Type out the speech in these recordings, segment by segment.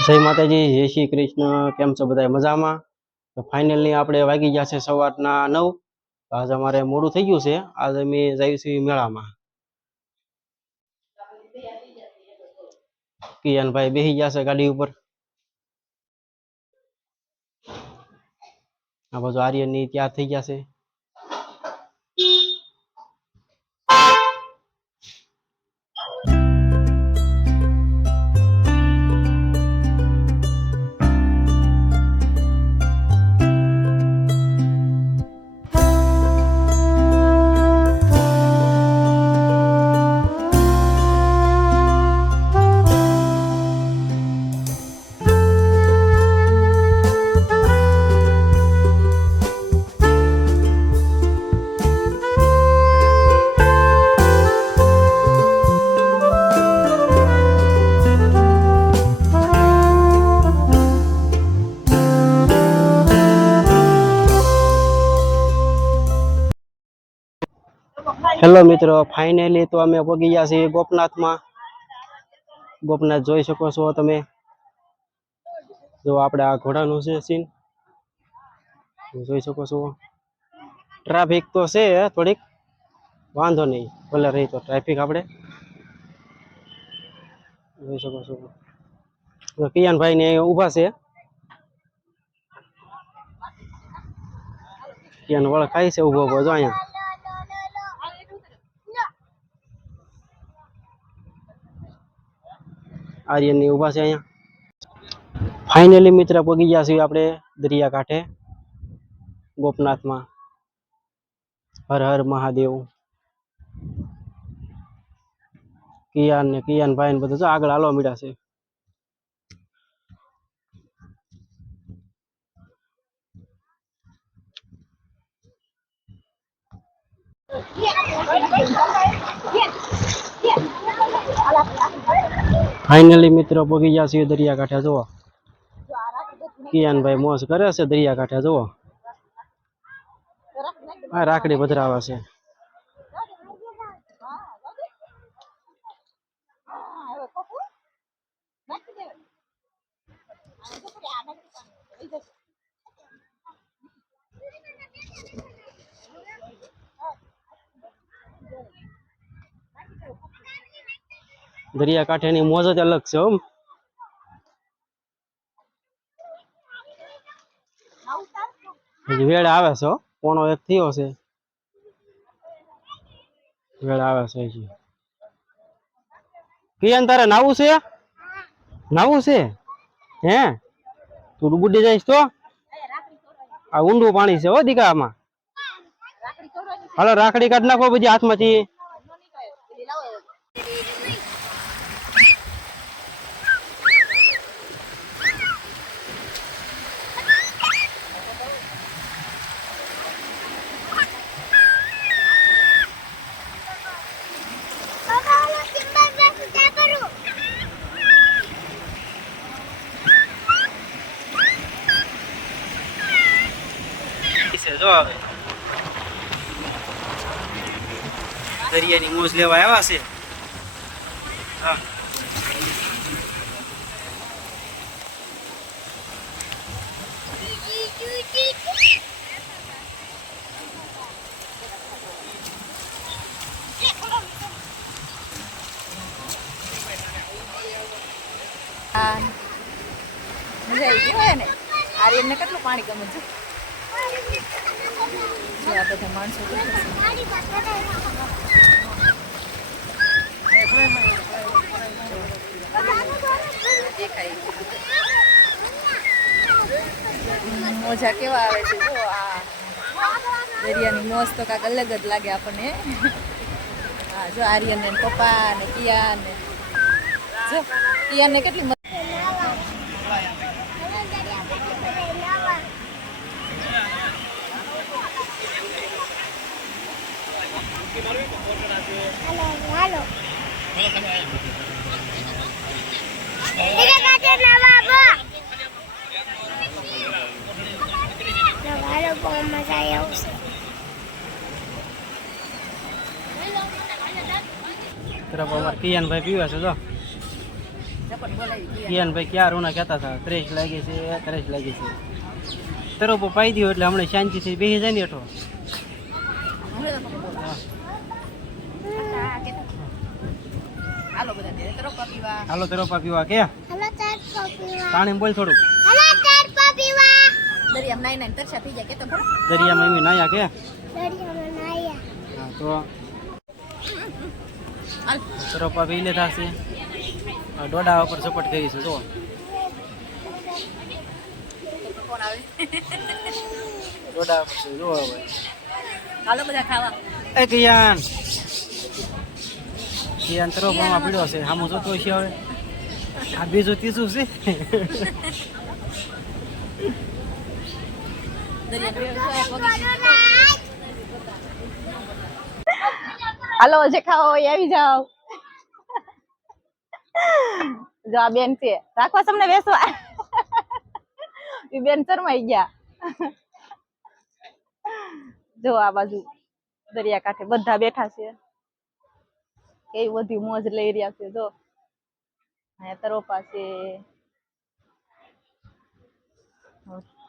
જય માતાજી, જય શ્રી કૃષ્ણ. કેમ છો બધા? મજામાં? તો ફાઇનલી આપણે વાગી ગયા છે સવારના 9. આજે અમારે મોડું થઈ ગયું છે. આજે અમે જઈએ છીએ મેળામાં. કિયાનભાઈ બેસી ગયા છે ગાડી ઉપર. આ બાજુ આર્યનની તૈયાર થઈ ગયા છે. હેલો મિત્રો, ફાઇનલી તો અમે પહોંચી ગયા છીએ ગોપનાથમાં. ગોપનાથ જોઈ શકો છો તમે. જો આપણે આ ઘોડાનું છે સીન જોઈ શકો છો. ટ્રાફિક તો છે થોડીક, વાંધો નહીં, ભલે રહી તો ટ્રાફિક આપણે જોઈ શકો છો. કિયાનભાઈ ને ઊભા છે. કિયાન વળ ખાય છે ઊભો ઊભો. જો અહીંયા આર્યનની ઊભા છે અહીંયા. ફાઇનલી મિત્ર પહોંચી ગયા છીએ આપણે દરિયાકાંઠે ગોપનાથમાં. હર હર મહાદેવ. કિયાન ને કિયાનભાઈ ને બધું આગળ હાલવા મળ્યા છે. ફાઇનલી મિત્રો પહોંચી ગયા છીએ દરિયાકાંઠે. જુઓ કિયાનભાઈ મોજ કરે છે દરિયાકાંઠે. જુઓ આ રાખડી પધરાવે છે. દરિયાકાંઠેની મોજ જ અલગ છે. વેળ આવે છે. 1:15 થયો છે. વેળ આવે છે હજી. કિયાન તારે નાવું છે? નાવું છે હે? તું ડૂબી જઈશ તો? આ ઊંડું પાણી છે હો દીકામાં. હાલો રાખડી કાઢ નાખો બધી હાથમાંથી. જો હવે દરિયાની મોજ લેવા આવ્યા છે. હા મજા આવી ગઈ હોય ને. આર્યનને કેટલું પાણી ગમે છે. આ બધા માણસો મોજા કેવા આવે છે. જો આ દરિયાની મોજ તો કાંઈક અલગ જ લાગે આપણને. હા જો આર્યન ને પપ્પા ને કિયાન ને જો કિયાન ને કેટલી હાલો કિયાનભાઈ પીવે છે. જો પણ બોલાવી કિયાન. કિયાન ભાઈ ક્યાં રોના કહેતા હતા 30 લાગી છે 30 લાગી છે તરફ પાઈ દો એટલે હમણાં શાંતિથી બેસી જાય ને એઠો. હમણાં તો પપ્પા બોલાવે. કાકા કહેતા. હાલો બધા ત્યારે તરોપા પીવા. હાલો તરફા પીવા કે હલો ચાર પીવા. પાણી બોલ થોડુંક. હલો ચાર પીવા. દરિયામાં નાઈ નાઈ તરસા થઈ જાય કેતો ખરો. દરિયામાં એમ નાયા કે દરિયામાં નાયા. હા તો હાલ. તરફા પી લેતા છે. ડોડા ઉપર સપોર્ટ કરી છે જો કોણ આવે? ડોડા ઉપર છે જો હવે. હાલો બધા ખાવા. એ કિયાન કિયાન તરફમાં પીડ્યો છે સામું જોતો છે હવે. આ બીજું ત્રીજું છે. હાલો જે ખાઓ એ આવી જાઓ. જો આ બેન છે રાખવા તમને બેસવા. એ બેન શરમાઈ ગયા. જો આ બાજુ દરિયા કાંઠે બધા બેઠા છે. કેવી બધી મોજ લઈ રહ્યા છે જો. અહીંયા તરોપા છે.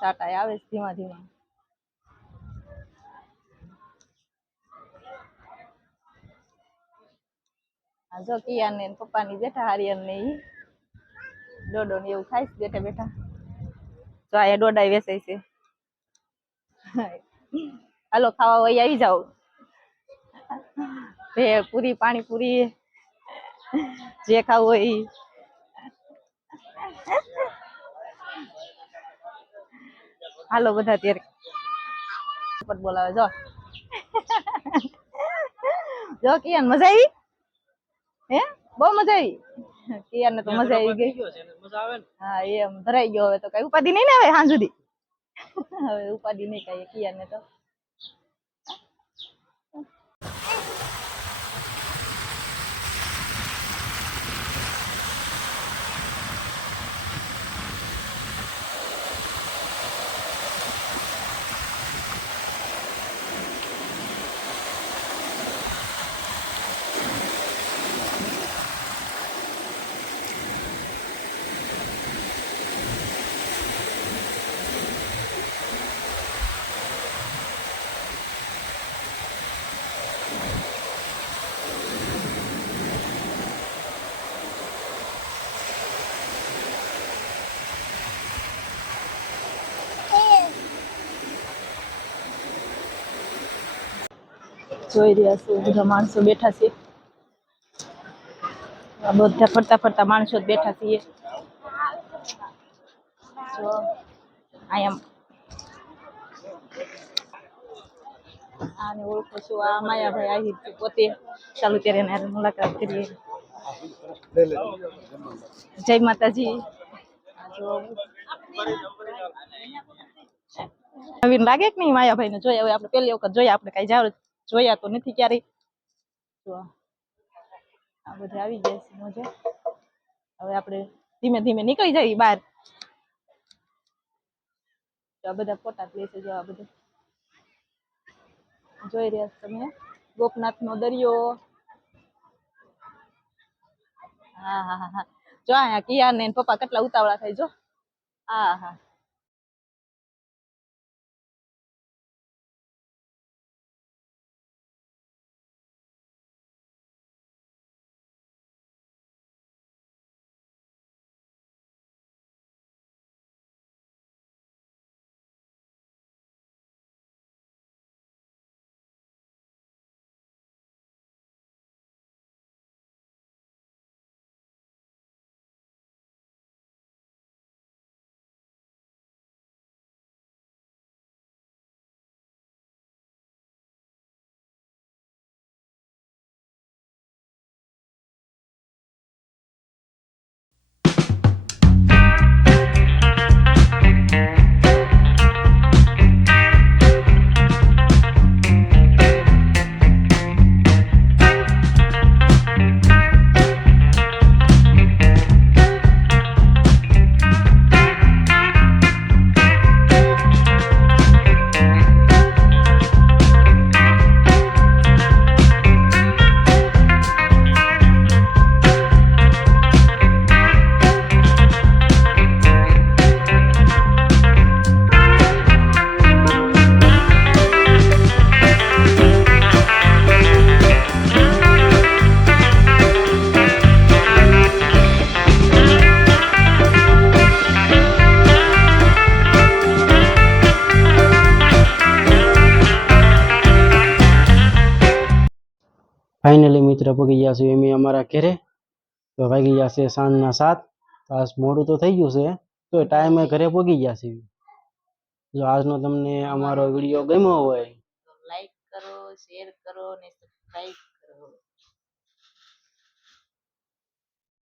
સાટા આવે છે ધીમા ધીમા. આ જો કિયાન ને પપ્પાની બેઠા હારિયન ને ઈ ડોડો ને એવું ખાઈશ બેઠા બેઠા. તો આ ડોડા વેચાય છે. હાલો ખાવા હોય આવી જાઓ. ભેળ પૂરી પાણીપુરી જે ખાવું હોય ઈ. હાલો બધા ત્યારે બોલાવે જો. જો કિયાન મજા આવી હે બહુ મજા આવી. કિયાન ને તો મજા આવી ગઈ. મજા આવે ને હા એમ ભરાઈ ગયો હવે તો કઈ ઉપાધિ નહીં ને હવે સાંજ સુધી. હવે ઉપાધિ નહીં કઈ કિયાન ને તો. જોઈ રહ્યા છો બધા માણસો બેઠા છે. બધા ફરતા ફરતા માણસો જ બેઠા છીએ. જો અહીંયા આને ઓળખો છો આ માયાભાઈ આહિર છે પોતે. ચાલુ ત્યારે એના મુલાકાત કરીએ. જય માતાજી. જો નવીન લાગે કે નહીં માયાભાઈ ને જોયા હવે આપણે પહેલી વખત જોયા આપણે કઈ જોયા તો નથી ક્યારેય. જો આ બધા આવી ગયા છે મોજે. હવે આપણે ધીમે ધીમે નીકળી જઈએ બહાર. આ બધા ફોટા લે છે જો આ બધા જોઈ રહ્યા છો તમે. ગોપનાથ નો દરિયો. હા હા હા હા જો અહીંયા કિયાન ને પપ્પા કેટલા ઉતાવળા થાય જો. હા હા ફાઇનલી મિત્ર પગી ગયા છે એમ અમારા ઘરે. તો વાગી ગયા છે સાંજના 7. આજ મોડું તો થઈ ગયું છે તો ટાઈમે ઘરે પગી ગયા છે. જો આજનો તમને અમારો વિડીયો ગમ્યો હોય લાઈક કરો, શેર કરો ને